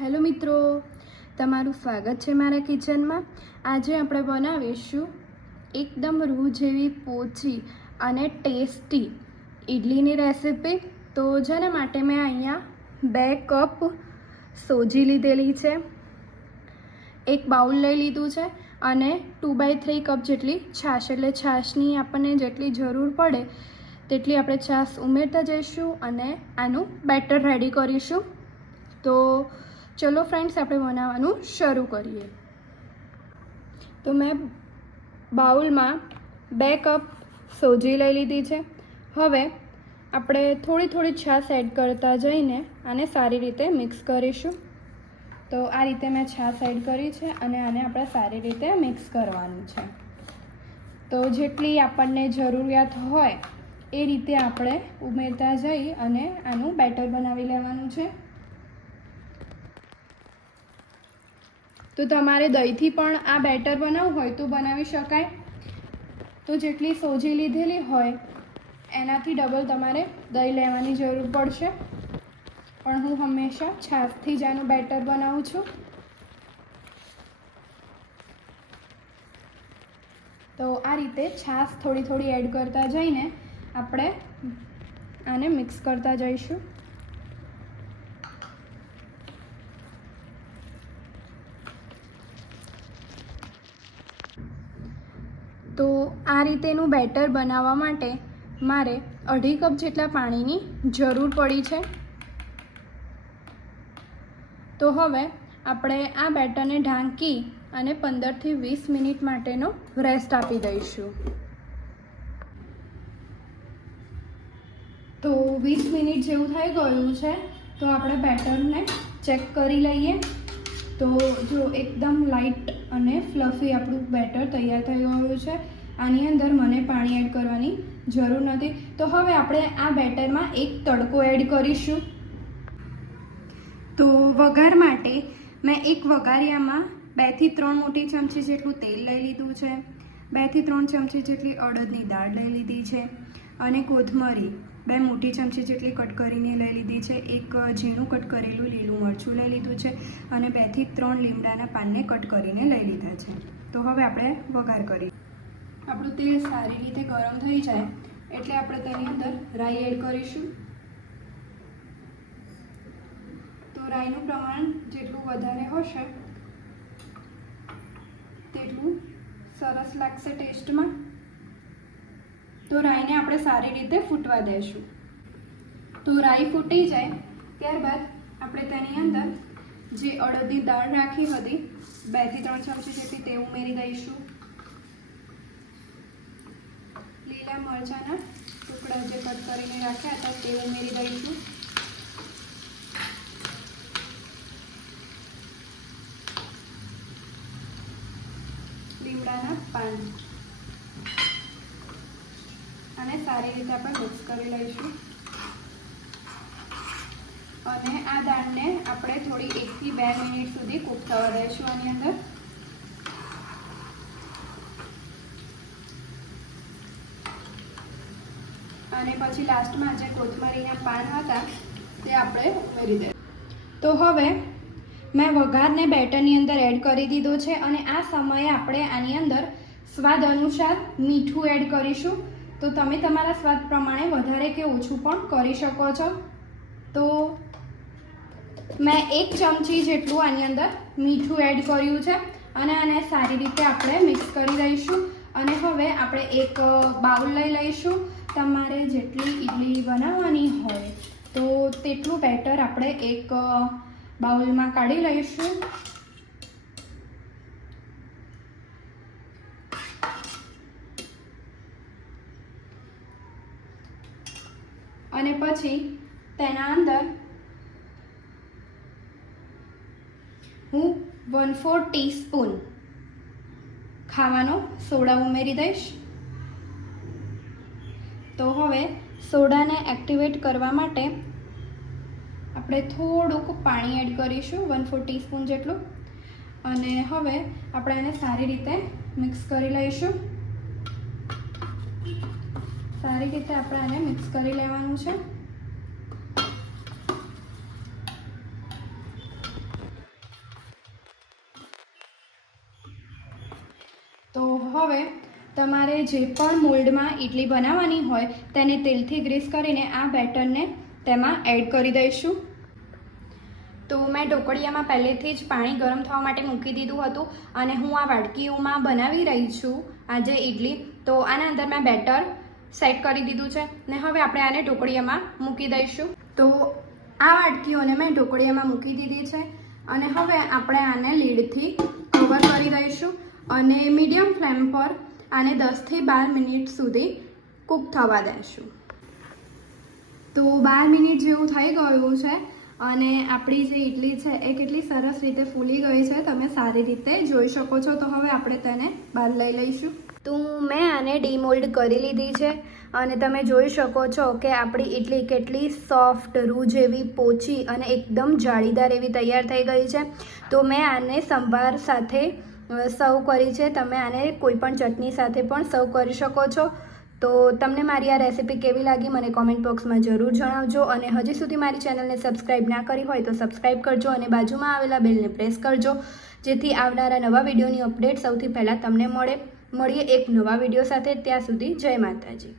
Hello મિત્રો, તમારું સ્વાગત છે મારા કિચનમાં. આજે આપણે બનાવીશું એકદમ રૂહ જેવી પોચી અને ટેસ્ટી ઇડલીની રેસિપી. તો જેના માટે મેં અહીંયા બે કપ સોજી લીધેલી છે, એક બાઉલ લઈ લીધું છે અને ટુ બાય થ્રી કપ જેટલી છાશ, એટલે છાશની આપણને જેટલી જરૂર પડે તેટલી આપણે છાશ ઉમેરતા જઈશું અને આનું બેટર રેડી કરીશું. તો ચલો ફ્રેન્ડ્સ આપણે બનાવવાનું શરૂ કરીએ. તો મેં બાઉલમાં બે કપ સોજી લઈ લીધી છે. હવે આપણે થોડી થોડી છાશ એડ કરતા જઈને આને સારી રીતે મિક્સ કરીશું. તો આ રીતે મેં છાશ એડ કરી છે અને આને આપણે સારી રીતે મિક્સ કરવાનું છે. તો જેટલી આપણને જરૂરિયાત હોય, એ રીતે આપણે ઉમેરતા જઈ અને આનું બેટર બનાવી લેવાનું છે. તો તમારે દહીંથી પણ આ બેટર બનાવવું હોય તો બનાવી શકાય. તો જેટલી સોજી લીધેલી હોય, એનાથી ડબલ તમારે દહીં લેવાની જરૂર પડશે. પણ હું હંમેશા છાશથી જ આનું બેટર બનાવું છું. તો આ રીતે છાશ થોડી થોડી એડ કરતા જઈને આપણે આને મિક્સ કરતા જઈશું. તો આ રીતેનું બેટર બનાવવા માટે મારે અઢી કપ જેટલા પાણીની જરૂર પડી છે. તો હવે આપણે આ બેટરને ઢાંકી અને પંદરથી વીસ મિનિટ માટેનો રેસ્ટ આપી દઈશું. તો વીસ મિનિટ જેવું થઈ ગયું છે, તો આપણે બેટરને ચેક કરી લઈએ. તો જો એકદમ લાઇટ અને ફ્લફી આપણું બેટર તૈયાર થઈ ગયું છે. આની અંદર મને પાણી એડ કરવાની જરૂર નથી. તો હવે આપણે આ બેટરમાં એક તડકો એડ કરીશું. તો વઘાર માટે મેં એક વઘારિયામાં બેથી ત્રણ મોટી ચમચી જેટલું તેલ લઈ લીધું છે. બેથી ત્રણ ચમચી જેટલી અડદની દાળ લઈ લીધી છે અને કોથમરી. બે મોટી ચમચી જેટલી કટ કરીને લઈ લીધી છે. એક ઝીણું કટ કરેલું લીલું મરચું લઈ લીધું છે અને બેથી ત્રણ લીમડાના પાનને કટ કરીને લઈ લીધા છે. તો હવે આપણે વઘાર કરી આપણું તેલ સારી રીતે ગરમ થઈ જાય એટલે આપણે તેની અંદર રાઈ એડ કરીશું. તો રાઈનું પ્રમાણ જેટલું વધારે હશે, તેટલું સરસ લાગશે ટેસ્ટમાં. તો રાઈને આપણે સારી રીતે ફૂટવા દઈશું તો રાઈ ફૂટી જાય, ત્યારબાદ આપણે તેની અંદર જે અડદની દાળ રાખી હતી બેથી ત્રણ ચમચી જેટલી તે ઉમેરી દઈશું. લીલા મરચાંના ટુકડા જે કટ કરીને રાખ્યા હતા, તે ઉમેરી દઈશું. લીમડાના પાન અને સારી રીતે આપણે મિક્સ કરી લઈશું. અને આ દાળને આપણે થોડી એકથી બે મિનિટ સુધી કૂક થવા દઈશું આની અંદર. અને પછી લાસ્ટમાં જે કોથમરીના પાન હતા, તે આપણે ઉમેરી દઈએ તો હવે મેં વઘારને બેટરની અંદર એડ કરી દીધો છે અને આ સમયે આપણે આની અંદર સ્વાદ અનુસાર મીઠું એડ કરીશું. તો તમે તમારા સ્વાદ પ્રમાણે વધારે કે ઓછું પણ કરી શકો છો. તો મેં એક ચમચી જેટલું આની અંદર મીઠું એડ કર્યું છે અને આને સારી રીતે આપણે મિક્સ કરી દઈશું અને હવે આપણે એક બાઉલ લઈ લઈશું. તમારે જેટલી ઇડલી બનાવવાની હોય તો તેટલું બેટર આપણે એક બાઉલમાં કાઢી લઈશું. અને પછી તેના અંદર હું વન ફોર ટીસ્પૂન ખાવાનો સોડા ઉમેરી દઈશ. તો હવે સોડાને એક્ટિવેટ કરવા માટે આપણે થોડુંક પાણી એડ કરીશું, વન ફોર ટીસ્પૂન જેટલું. અને હવે આપણે એને સારી રીતે મિક્સ કરી લઈશું. સારી રીતે આપણે આને મિક્સ કરી લેવાનું છે. તો હવે તમારે જે પણ મોલ્ડમાં ઇડલી બનાવવાની હોય તેને તેલથી ગ્રીસ કરીને આ બેટરને તેમાં એડ કરી દઈશું. તો મેં ઢોકળિયામાં પહેલેથી જ પાણી ગરમ થવા માટે મૂકી દીધું હતું અને હું આ વાટકીઓમાં બનાવી રહી છું. આજે ઇડલી તો આના અંદર મેં બેટર સેટ કરી દીધું છે ને હવે આપણે આને ઢોકળીયામાં મૂકી દઈશું. તો આ વાટકીઓને મેં ઢોકળીયામાં મૂકી દીધી છે અને હવે આપણે આને લીડથી કવર કરી દઈશું અને મીડિયમ ફ્લેમ પર આને દસથી બાર મિનિટ સુધી કૂક થવા દઈશું તો બાર મિનિટ જેવું થઈ ગયું છે અને આપણી જે ઇડલી છે એ કેટલી સરસ રીતે ફૂલી ગઈ છે. તમે સારી રીતે જોઈ શકો છો. તો હવે આપણે તેને બહાર લઈ લઈશું. તો મેં આને ડીમોલ્ડ કરી લીધી છે અને તમે જોઈ શકો છો કે આપણી ઇડલી કેટલી સોફ્ટ, રૂ જેવી, પોચી અને એકદમ જાળીદાર એવી તૈયાર થઈ ગઈ છે. તો મેં આને સંભાર સાથે સર્વ કરી છે. તમે આને કોઈ પણ ચટણી સાથે પણ સર્વ કરી શકો છો. તો તમને મારી આ રેસિપી કેવી લાગી મને કોમેન્ટ બોક્સમાં જરૂર જણાવજો અને હજી સુધી મારી ચેનલને સબસ્ક્રાઈબ ના કરી હોય તો સબસ્ક્રાઈબ કરજો અને બાજુમાં આવેલા બેલને પ્રેસ કરજો જેથી આવનારા નવા વિડીયોની અપડેટ સૌથી પહેલાં તમને મળે. મળીએ એક નવા વીડિયો સાથે ત્યાં સુધી જય માતાજી.